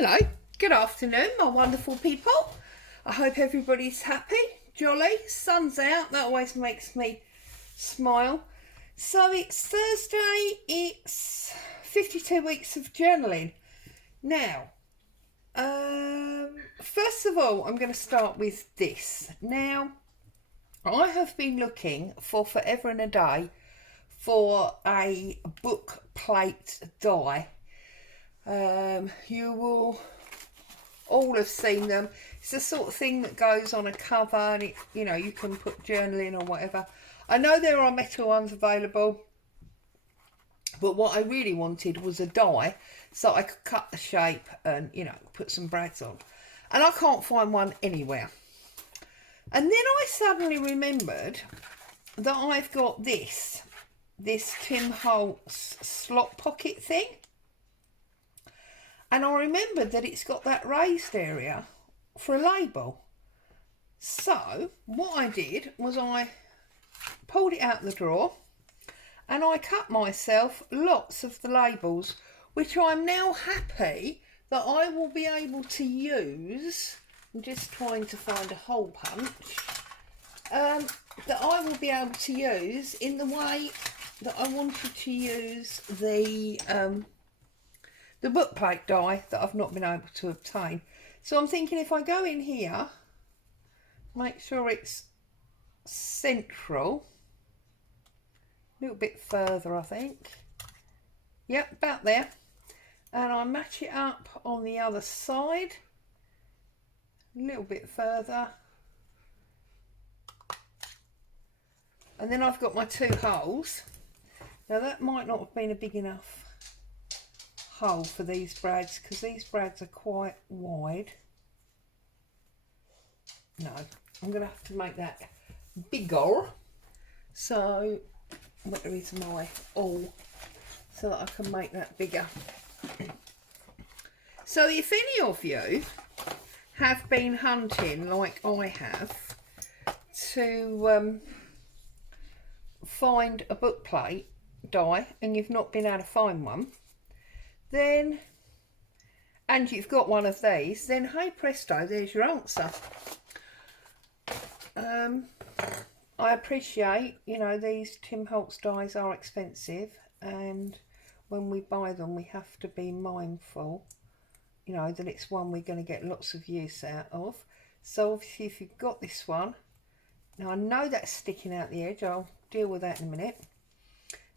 Hello, good afternoon, my wonderful people. I hope everybody's happy, jolly, sun's out, that always makes me smile. So it's Thursday, it's 52 weeks of journaling. Now, first of all, I'm going to start with this. Now, I have been looking for forever and a day for a book plate die. You will all have seen them. It's the sort of thing that goes on a cover and it, you can put journaling or whatever. I know there are metal ones available, but what I really wanted was a die so I could cut the shape and, put some brads on. And I can't find one anywhere. And then I suddenly remembered that I've got this Tim Holtz slot pocket thing. And I remembered that it's got that raised area for a label. So what I did was I pulled it out the drawer and I cut myself lots of the labels, which I'm now happy that I will be able to use. I'm just trying to find a hole punch. That I will be able to use in the way that I wanted to use the book plate die that I've not been able to obtain. So I'm thinking if I go in here, make sure it's central, a little bit further I think, yep, about there, and I match it up on the other side, a little bit further, and then I've got my two holes. Now that might not have been a big enough hole for these brads because these brads are quite wide. No, I'm going to have to make that bigger. So where is my awl so that I can make that bigger. So if any of you have been hunting like I have to find a book plate die and you've not been able to find one, then, and you've got one of these, then hey presto, there's your answer. I appreciate, these Tim Holtz dies are expensive, and when we buy them we have to be mindful, that it's one we're going to get lots of use out of. So obviously if you've got this one, now I know that's sticking out the edge, I'll deal with that in a minute.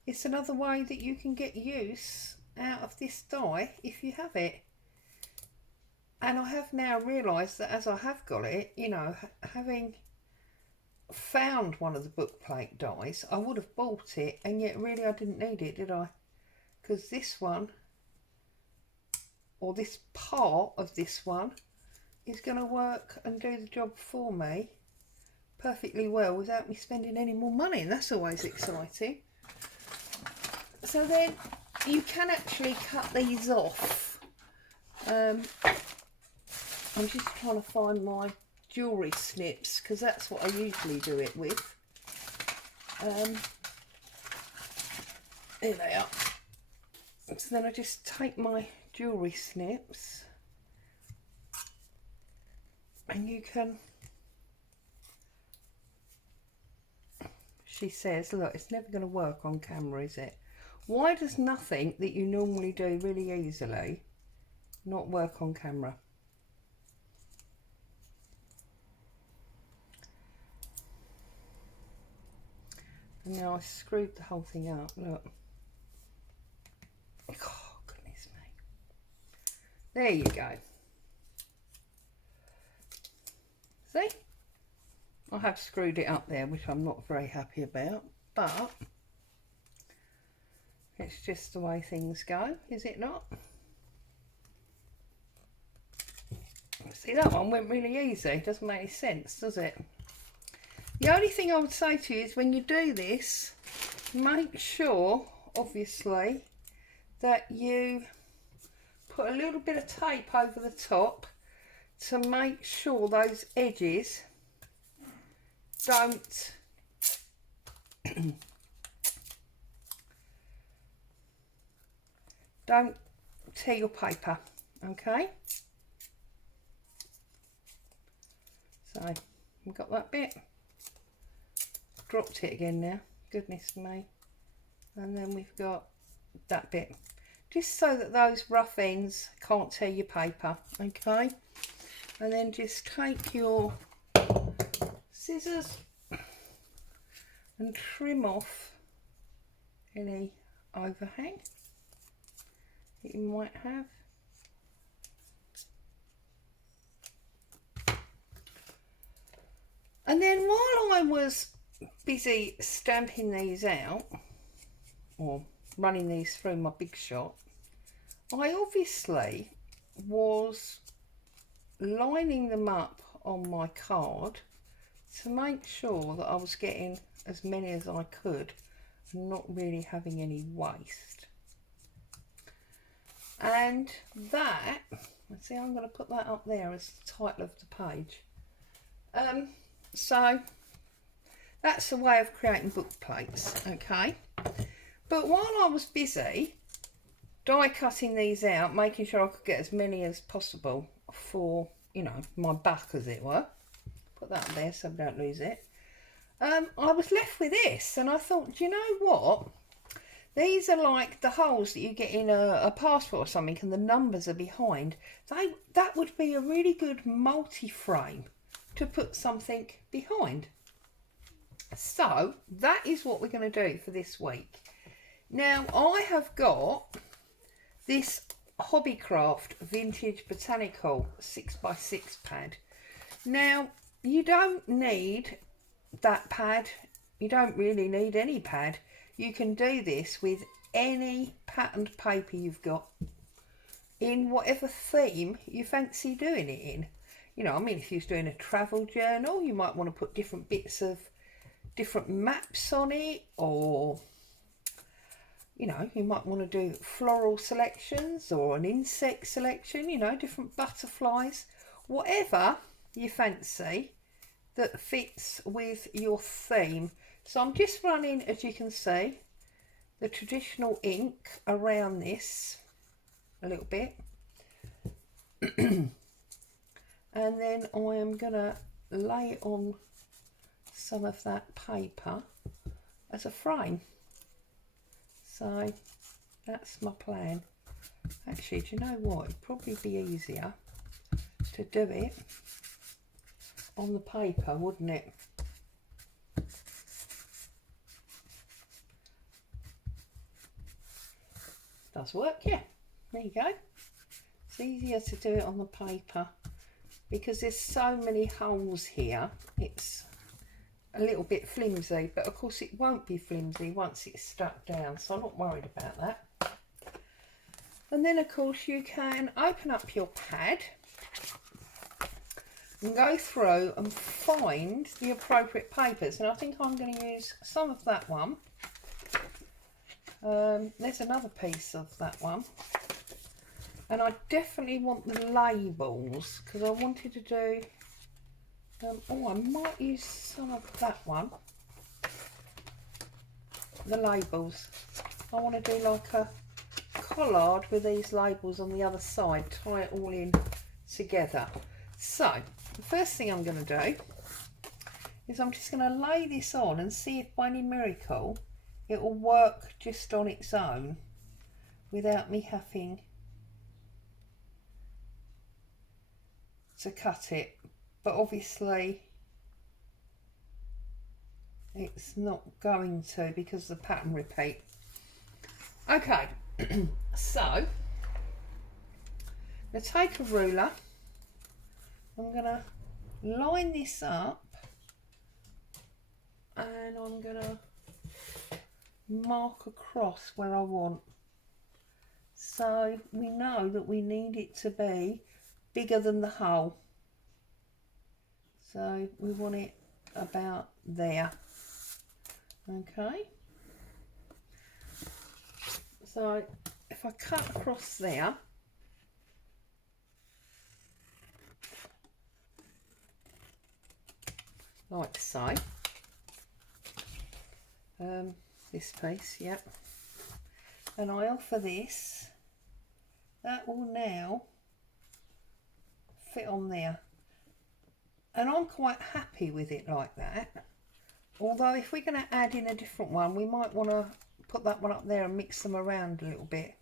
It's another way that you can get use out of this die if you have it. And I have now realised that as I have got it, having found one of the book plate dies, I would have bought it, and yet really I didn't need it, did I? Because this one, or this part of this one, is going to work and do the job for me perfectly well without me spending any more money, and that's always exciting. So then you can actually cut these off. I'm just trying to find my jewellery snips because that's what I usually do it with. There they are. So then I just take my jewellery snips and you can, she says, look, it's never going to work on camera, is it? Why does nothing that you normally do really easily not work on camera? And now I screwed the whole thing up, look. Oh, goodness me. There you go. See? I have screwed it up there, which I'm not very happy about, but it's just the way things go, is it not? See, that one went really easy. Doesn't make any sense, does it? The only thing I would say to you is when you do this, make sure, obviously, that you put a little bit of tape over the top to make sure those edges don't tear your paper. Okay, so we've got that bit, dropped it again now, goodness me, and then we've got that bit, just so that those rough ends can't tear your paper. Okay, and then just take your scissors and trim off any overhang that you might have. And then while I was busy stamping these out, or running these through my Big Shot, I obviously was lining them up on my card to make sure that I was getting as many as I could and not really having any waste. And that, let's see, I'm going to put that up there as the title of the page. So that's a way of creating book plates, okay? But while I was busy die cutting these out, making sure I could get as many as possible for, you know, my back, as it were. Put that there so I don't lose it. I was left with this, and I thought, do you know what? These are like the holes that you get in a passport or something, and the numbers are behind. That would be a really good multi-frame to put something behind. So that is what we're going to do for this week. Now, I have got this Hobbycraft Vintage Botanical 6x6 pad. Now, you don't need that pad. You don't really need any pad. You can do this with any patterned paper you've got in whatever theme you fancy doing it in. You know, I mean, if you're doing a travel journal, you might want to put different bits of different maps on it, or, you know, you might want to do floral selections or an insect selection, you know, different butterflies, whatever you fancy that fits with your theme. So I'm just running, as you can see, the traditional ink around this a little bit. And then I am going to lay on some of that paper as a frame. So that's my plan. Actually, do you know what? It'd probably be easier to do it on the paper, wouldn't it? Does work, yeah. There you go. It's easier to do it on the paper because there's so many holes here. It's a little bit flimsy, but of course it won't be flimsy once it's stuck down, so I'm not worried about that. And then of course you can open up your pad and go through and find the appropriate papers, and I think I'm going to use some of that one. There's another piece of that one, and I definitely want the labels because I wanted to do oh, I might use some of that one, the labels. I want to do like a collard with these labels on the other side, tie it all in together. So the first thing I'm going to do is I'm just going to lay this on and see if by any miracle it will work just on its own without me having to cut it. But obviously it's not going to because of the pattern repeat. Okay, so I'm going to take a ruler. I'm going to line this up and I'm going to mark across where I want. So we know that we need it to be bigger than the hole. So we want it about there. Okay. So if I cut across there, like so, this piece, yep, and I offer this, that will now fit on there. And I'm quite happy with it like that. Although if we're going to add in a different one, we might want to put that one up there and mix them around a little bit.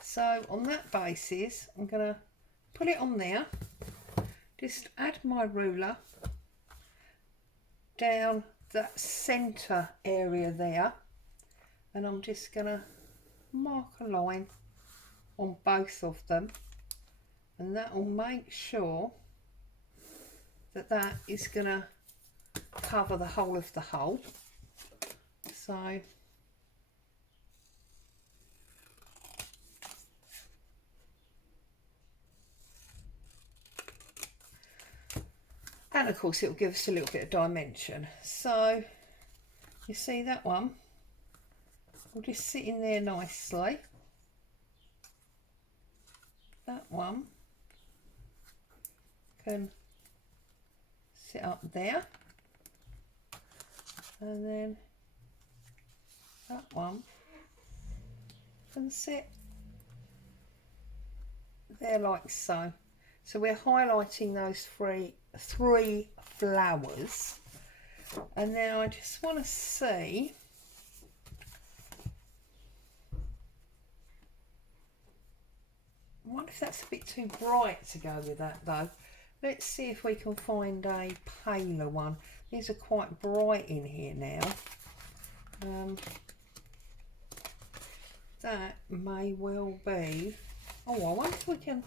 So on that basis, I'm going to put it on there. Just add my ruler down that centre area there. And I'm just going to mark a line on both of them. And that will make sure that that is going to cover the whole of the hole. So and of course it will give us a little bit of dimension. So you see that one will just sit in there nicely. That one can sit up there, and then that one can sit there like so. So we're highlighting those three flowers, and now I just want to see I wonder if that's a bit too bright to go with that though. Let's see if we can find a paler one. These are quite bright in here now. That may well be. Oh, I wonder if we can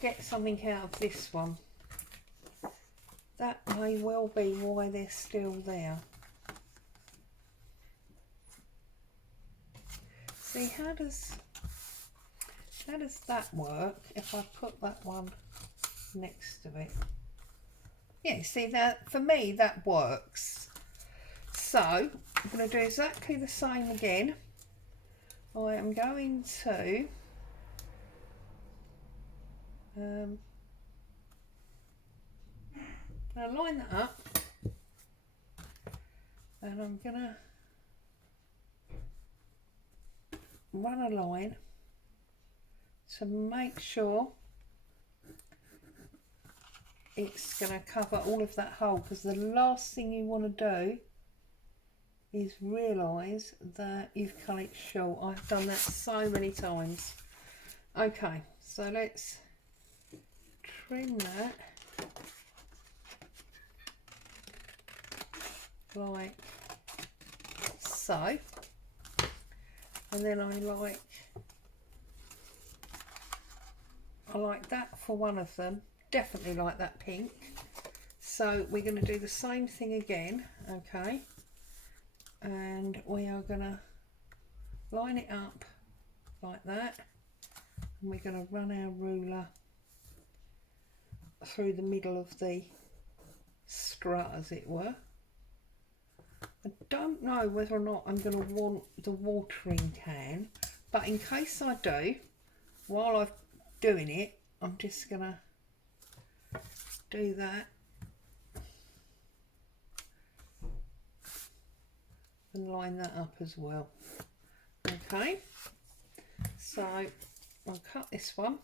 get something out of this one. That may well be why they're still there. See, how does that work if I put that one next to it? Yeah, see, that for me that works. So I'm going to do exactly the same again. I am going to I'll line that up, and I'm going to run a line to make sure it's going to cover all of that hole, because the last thing you want to do is realise that you've cut it short. I've done that so many times. Okay, so let's trim that like so, and then I like that for one of them, definitely like that pink. So we're going to do the same thing again, okay, and we are going to line it up like that, and we're going to run our ruler through the middle of the strut, as it were. I don't know whether or not I'm going to want the watering can, but in case I do, while I'm doing it, I'm just going to do that and line that up as well. Okay, so I'll cut this one,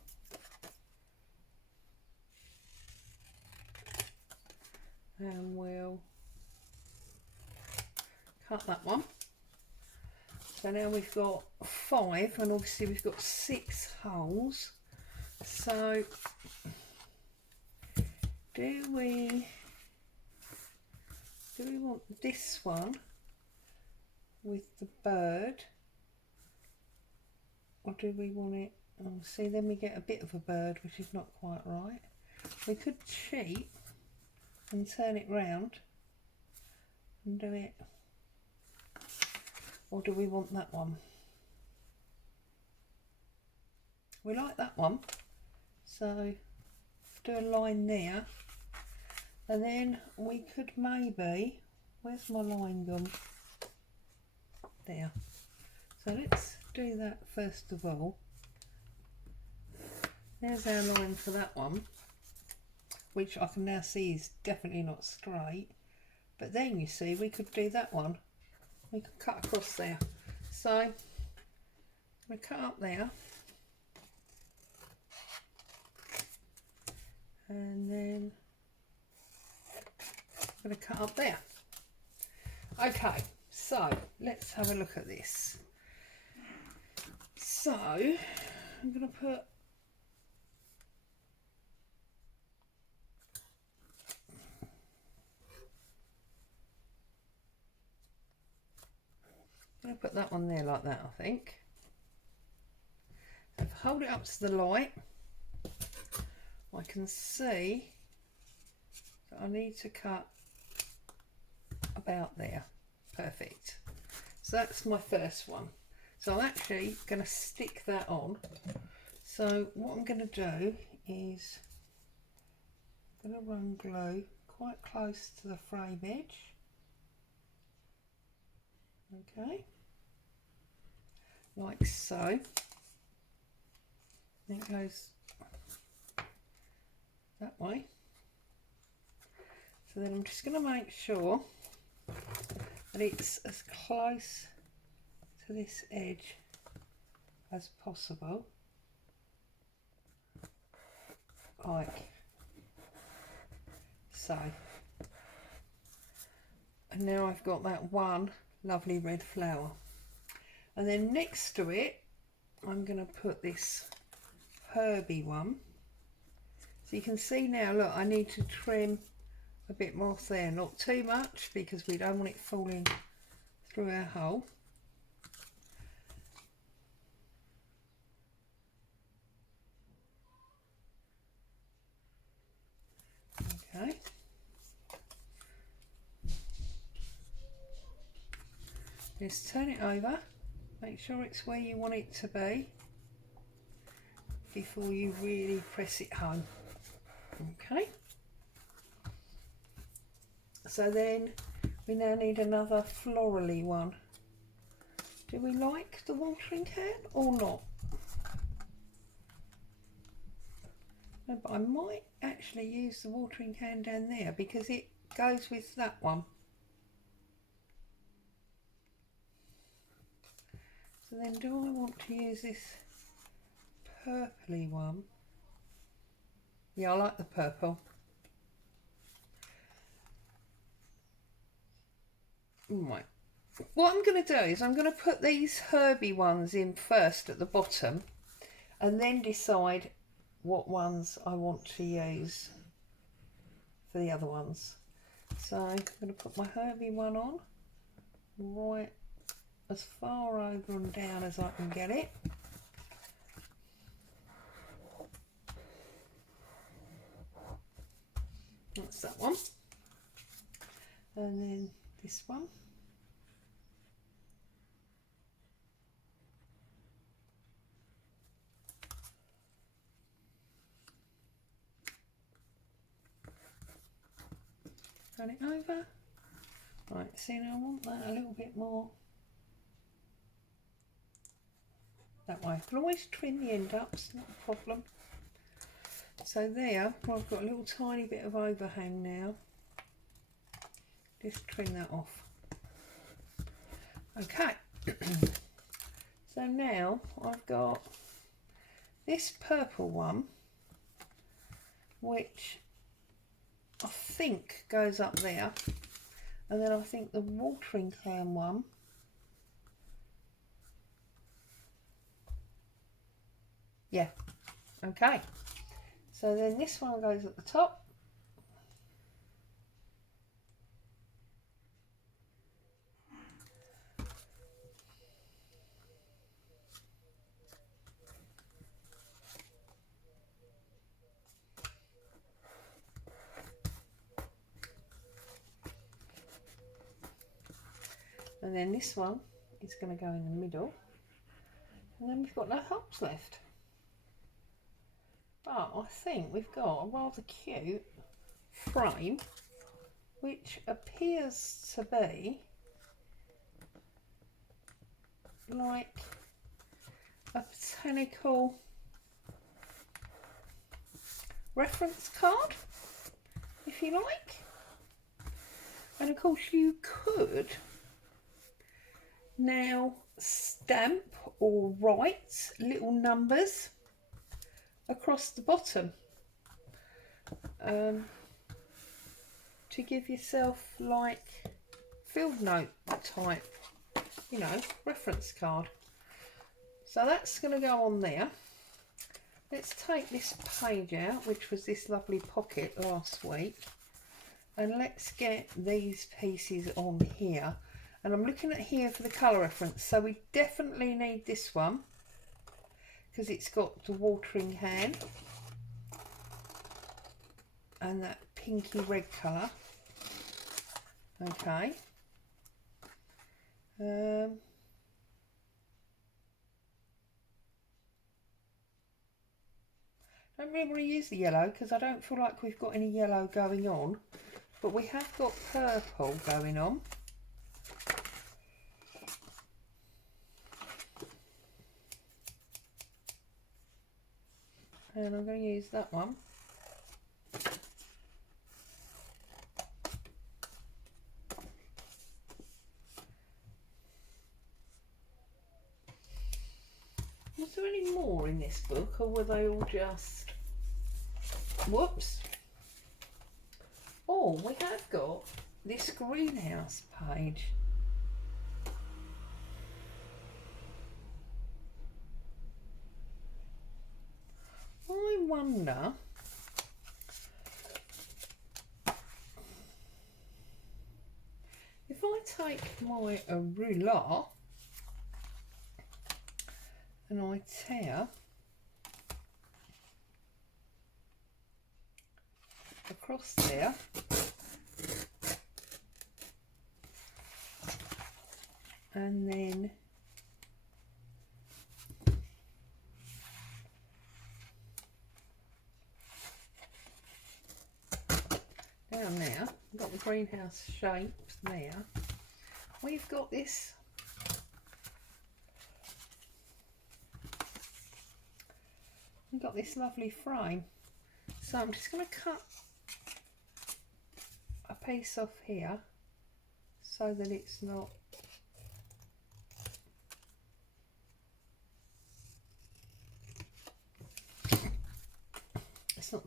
and we'll cut that one. So now we've got 5, and obviously we've got 6 holes. So do we want this one with the bird, or do we want it, oh, see, then we get a bit of a bird, which is not quite right. We could cheat and turn it round and do it. Or do we want that one? We like that one, so do a line there, and then we could maybe, where's my line gone? There. So let's do that first of all. There's our line for that one, which I can now see is definitely not straight, but then you see we could do that one. We could cut across there. So we cut up there, and then I'm going to cut up there. Okay, so let's have a look at this. So I'm going to put that one there like that, I think. So if I hold it up to the light, I can see that I need to cut about there. Perfect. So that's my first one. So I'm actually going to stick that on. So what I'm going to do is I'm going to run glue quite close to the frame edge. Okay, like so. And it goes that way. So then I'm just going to make sure that it's as close to this edge as possible, like so. And now I've got that one lovely red flower, and then next to it I'm going to put this herby one. So you can see now, look, I need to trim a bit more there, not too much because we don't want it falling through our hole. Okay. Just turn it over, make sure it's where you want it to be before you really press it home. Okay. So then we now need another florally one. Do we like the watering can or not? No, but I might actually use the watering can down there because it goes with that one. So then do I want to use this purpley one? Yeah, I like the purple. Right. What I'm going to do is I'm going to put these herby ones in first at the bottom and then decide what ones I want to use for the other ones. So I'm going to put my herby one on right as far over and down as I can get it. That's that one. And then this one. Turn it over. Right, see now I want that a little bit more that way. I can always trim the end up, it's not a problem. So there, well, I've got a little tiny bit of overhang now. Just trim that off. Okay. So now I've got this purple one, which I think goes up there, and then I think the watering can one okay, so then this one goes at the top, and then this one is going to go in the middle, and then we've got no holes left. But I think we've got a rather cute frame which appears to be like a botanical reference card, if you like. And of course you could now stamp or write little numbers across the bottom. to give yourself like field note type, you know, reference card. So that's going to go on there. Let's take this page out, which was this lovely pocket last week, and let's get these pieces on here. And I'm looking at here for the colour reference, so we definitely need this one because it's got the watering hand and that pinky red colour. Okay. Don't really want to use the yellow because I don't feel like we've got any yellow going on, but we have got purple going on. And I'm going to use that one. Was there any more in this book, or were they all just... Whoops. Oh, we have got this greenhouse page. I wonder if I take my ruler and I tear across there, and then down there, we've got the greenhouse shapes there. We've got this lovely frame. So I'm just going to cut a piece off here so that it's not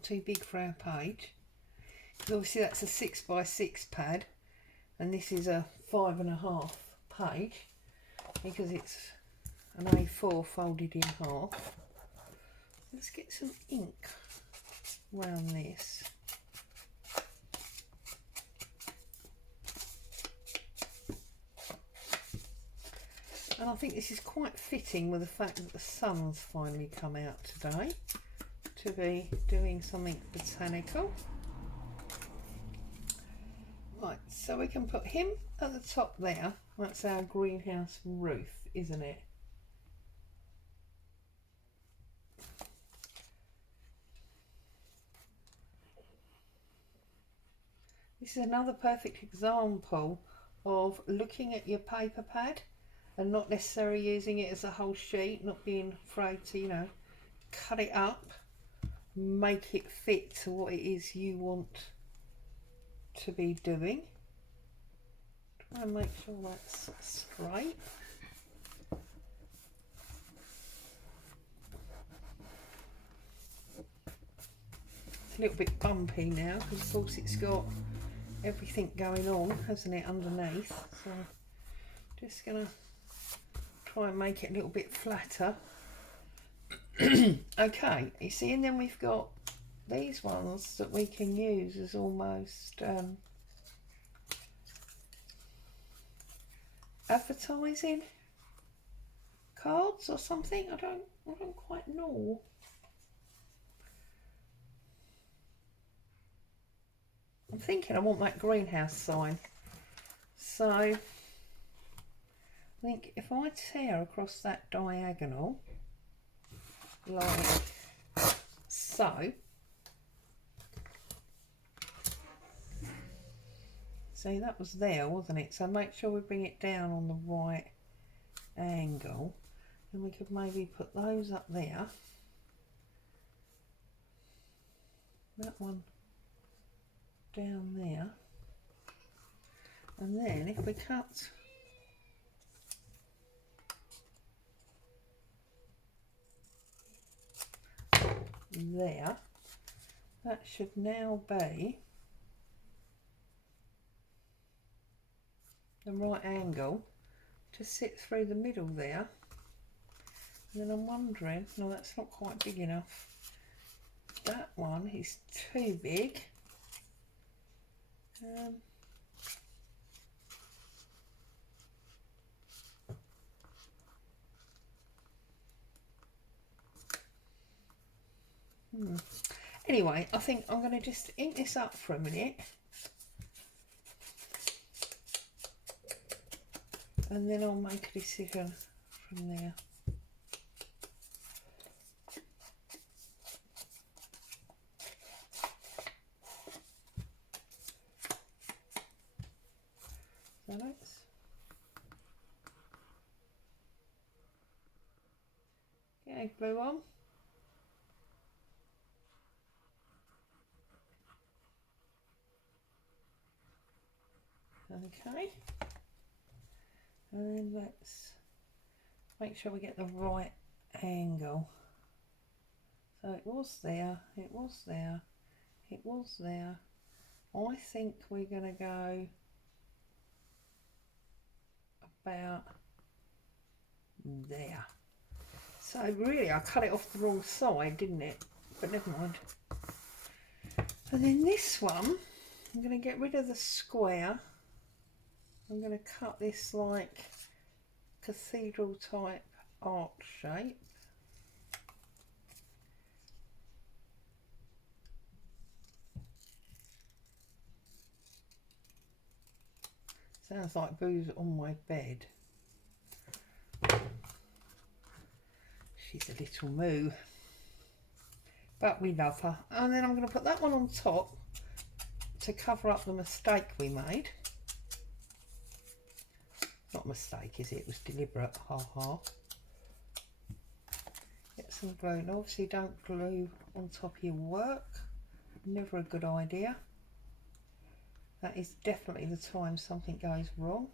too big for our page. Obviously that's a 6x6 pad and this is a 5.5 page because it's an A4 folded in half. Let's get some ink around this. And I think this is quite fitting with the fact that the sun's finally come out today to be doing something botanical. Right, so we can put him at the top there. That's our greenhouse roof, isn't it? This is another perfect example of looking at your paper pad and not necessarily using it as a whole sheet, not being afraid to, you know, cut it up, make it fit to what it is you want to be doing. Try and make sure that's straight. It's a little bit bumpy now because of course it's got everything going on, hasn't it, underneath. So just gonna try and make it a little bit flatter. Okay, you see, and then we've got these ones that we can use as almost advertising cards or something. I don't quite know. I'm thinking I want that greenhouse sign. So I think if I tear across that diagonal like so, see, that was there, wasn't it? So make sure we bring it down on the right angle, and we could maybe put those up there, that one down there, and then if we cut there, that should now be the right angle to sit through the middle there. And then I'm wondering, no, that's not quite big enough. That one is too big. Anyway, I think I'm going to just ink this up for a minute. And then I'll make a decision from there. So let's get egg glue on. Okay. And then let's make sure we get the right angle. So it was there, it was there, it was there. I think we're going to go about there. So really I cut it off the wrong side, didn't it? But never mind. And then this one, I'm going to get rid of the square. I'm going to cut this like cathedral type arc shape. Sounds like Boo's on my bed. She's a little moo. But we love her. And then I'm going to put that one on top to cover up the mistake we made. Not a mistake, is it? It was deliberate. Ha ha. Get some glue. And obviously don't glue on top of your work. Never a good idea. That is definitely the time something goes wrong.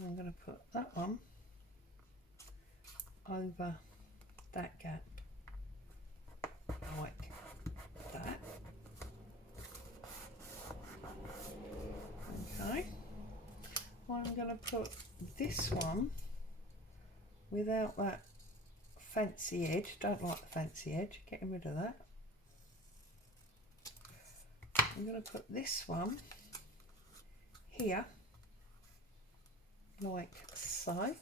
I'm going to put that one over that gap, like that. Okay. I'm going to put this one without that fancy edge. Don't like the fancy edge. Getting rid of that. I'm going to put this one here, like so.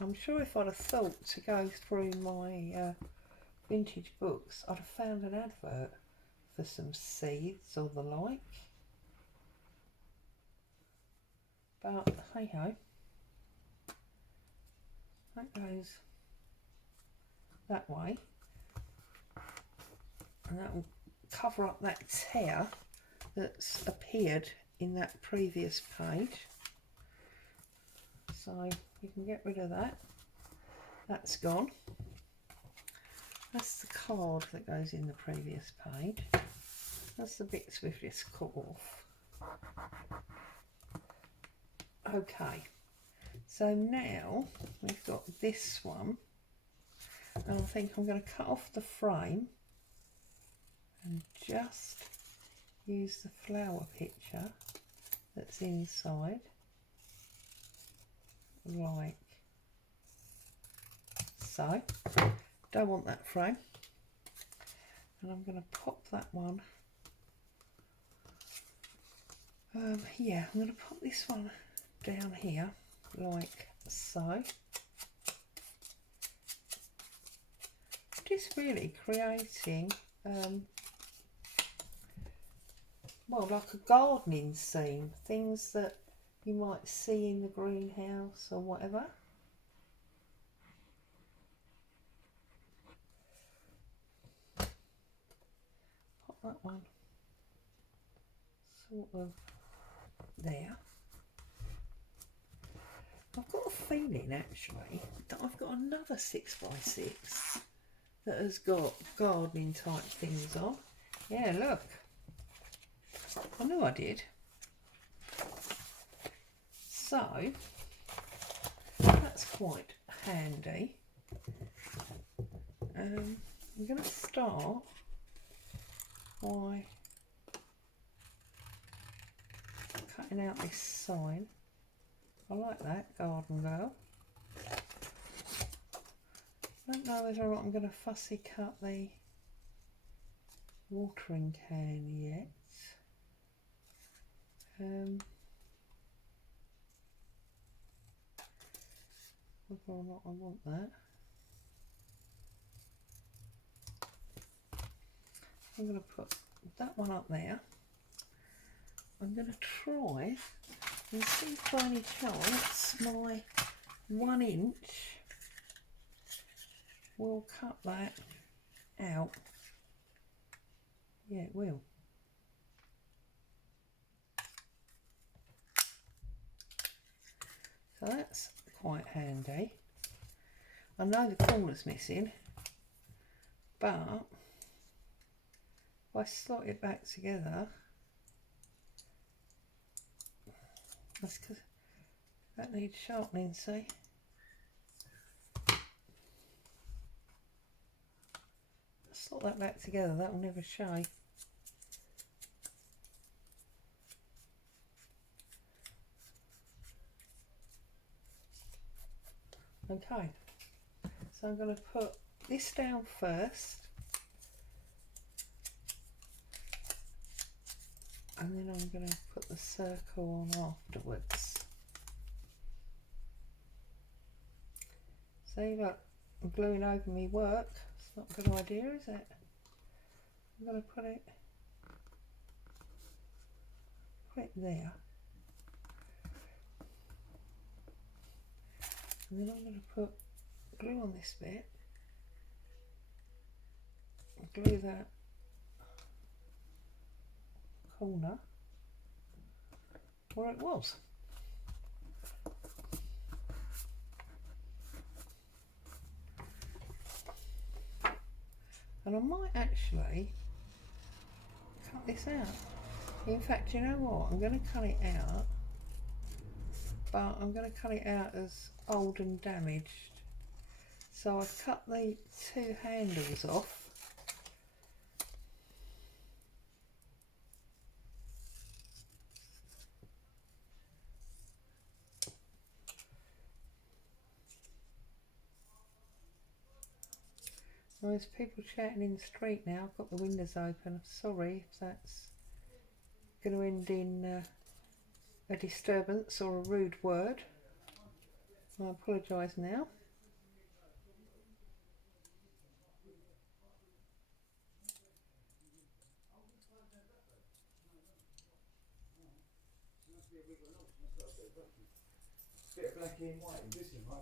I'm sure if I'd have thought to go through my vintage books, I'd have found an advert for some seeds or the like. But hey ho, that goes that way, and that will cover up that tear that's appeared in that previous page. So you can get rid of that. That's gone. That's the card that goes in the previous page. That's the bits we've just cut off. Okay, so now we've got this one, and I think I'm going to cut off the frame and just use the flower picture that's inside, like so. Don't want that frame, and I'm going to pop that one. Yeah, I'm going to pop this one down here, like so. Just really creating, well, like a gardening scene, things that you might see in the greenhouse or whatever. Pop that one sort of there. I've got a feeling actually that I've got another 6x6 that has got gardening type things on. Yeah, look. I knew I did. So So that's quite handy. I'm going to start by cutting out this sign. I like that, Garden Girl. I don't know whether I'm going to fussy cut the watering can yet. Whether or not I want that. I'm going to put that one up there. I'm going to try and see if by any chance my 1 inch will cut that out. Yeah, it will. So that's quite handy. I know the corner's missing, but if I slot it back together, that's because that needs sharpening, see? Slot that back together, that will never show. Okay, so I'm going to put this down first, and then I'm going to put the circle on afterwards. See, look, I'm gluing over my work. It's not a good idea, is it? I'm going to put it there. And then I'm going to put glue on this bit, glue that corner where it was. And I might actually cut this out. In fact, you know what? I'm going to cut it out, but I'm going to cut it out as old and damaged. So I've cut the 2 handles off. There's people shouting in the street now. I've got the windows open. I'm sorry if that's going to end in a disturbance or a rude word. I apologise now. Bit of black and white in this one,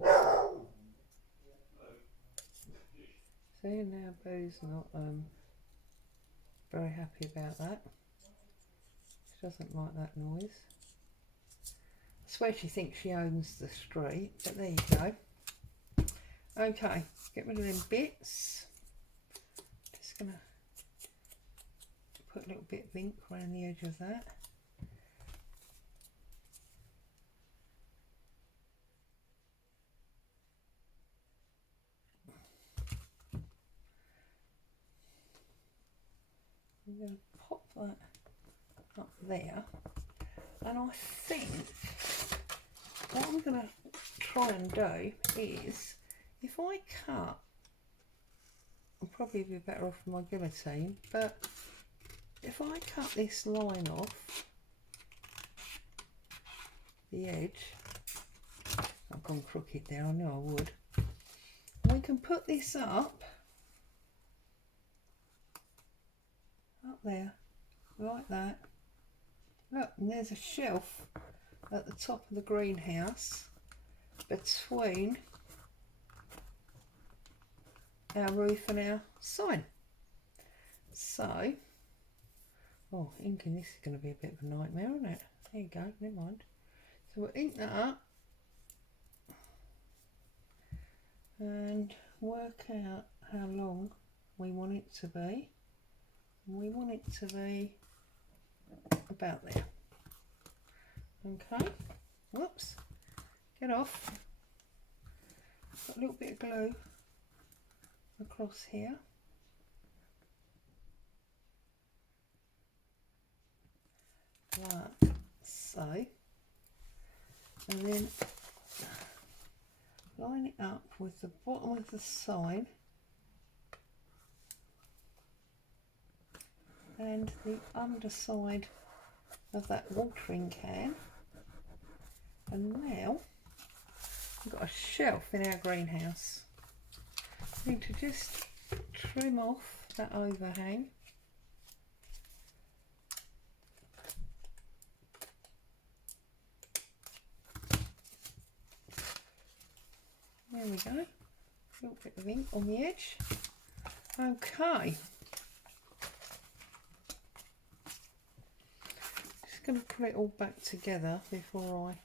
right? See, now Boo's not very happy about that. She doesn't like that noise. I swear she thinks she owns the street, but there you go. Okay, get rid of them bits. Just gonna put a little bit of ink around the edge of that. I'm going to pop that up there, and I think what I'm going to try and do is, if I cut, I'll probably be better off with my guillotine, but if I cut this line off the edge, I've gone crooked there, I knew I would, we can put this up there like that. Look, and there's a shelf at the top of the greenhouse between our roof and our sign. So, oh, inking this is going to be a bit of a nightmare, isn't it? There you go, never mind. So we'll ink that up and work out how long we want it to be. We want it to be about there. Okay, whoops, get off. Got a little bit of glue across here. Like so. And then line it up with the bottom of the sign and the underside of that watering can. And now we've got a shelf in our greenhouse. I need to just trim off that overhang. There we go. A little bit of ink on the edge. Okay. Just going to put it all back together before I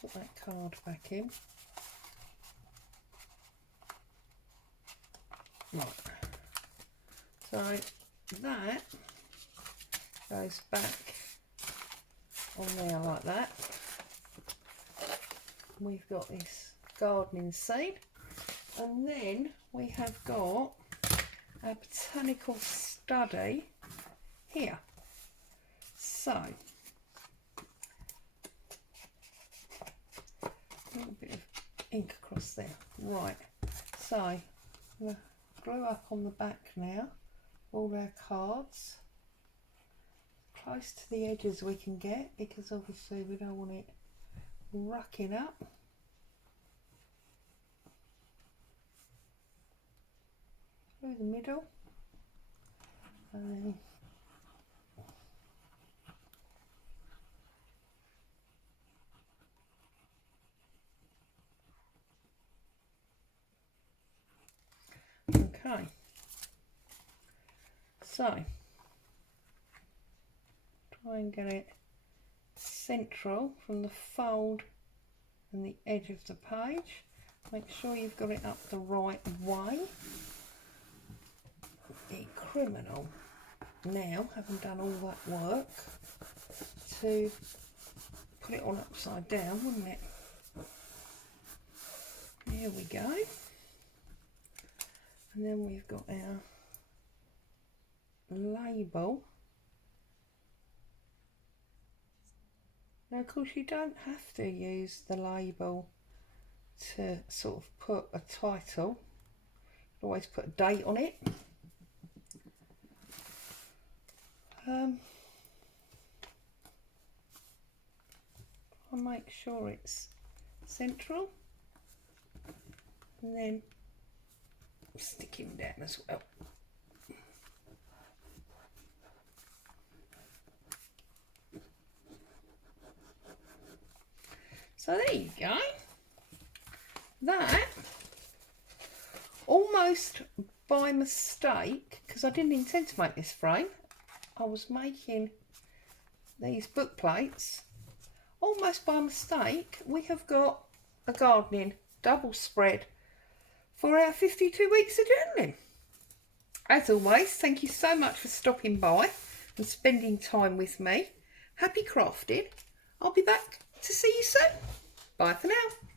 put that card back in. Right. So that goes back on there like that. We've got this gardening seed, and then we have got a botanical study here. So a little bit of ink across there. Right, so I'm going to glue up on the back now all our cards, close to the edges we can get, because obviously we don't want it rucking up. Through the middle, and then okay, so try and get it central from the fold and the edge of the page. Make sure you've got it up the right way. Be criminal now, having done all that work, to put it on upside down, wouldn't it? There we go. And then we've got our label. Now, of course, you don't have to use the label to sort of put a title. You can always put a date on it. I'll make sure it's central, and then stick him down as well. So there you go. That, almost by mistake, because I didn't intend to make this frame, I was making these book plates. Almost by mistake, we have got a gardening double spread for our 52 weeks of journaling. As always, thank you so much for stopping by and spending time with me. Happy crafting. I'll be back to see you soon. Bye for now.